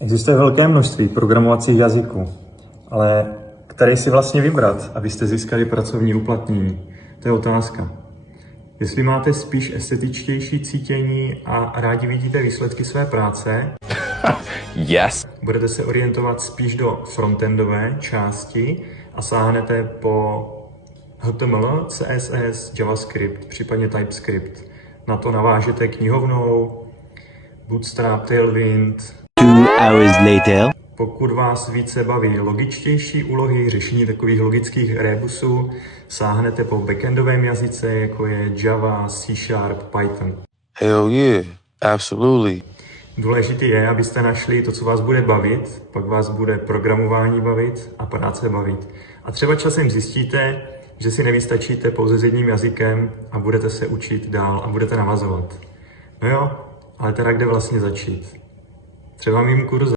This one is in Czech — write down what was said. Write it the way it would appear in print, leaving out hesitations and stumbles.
Existuje velké množství programovacích jazyků, ale který si vlastně vybrat, abyste získali pracovní uplatnění? To je otázka. Jestli máte spíš estetičtější cítění a rádi vidíte výsledky své práce, Yes. budete se orientovat spíš do frontendové části a sáhnete po HTML, CSS, JavaScript, případně TypeScript. Na to navážete knihovnou, Bootstrap, Tailwind. 2 hours later. Pokud vás více baví logičtější úlohy, řešení takových logických rebusů, sáhnete po backendovém jazyce, jako je Java, C#, Python. Hell yeah, absolutely. Důležité je, abyste našli to, co vás bude bavit, pak vás bude programování bavit a práce bavit. A třeba časem zjistíte, že si nevystačíte pouze s jedním jazykem a budete se učit dál a budete navazovat. No jo, ale teda kde vlastně začít? Třeba mým kurzem.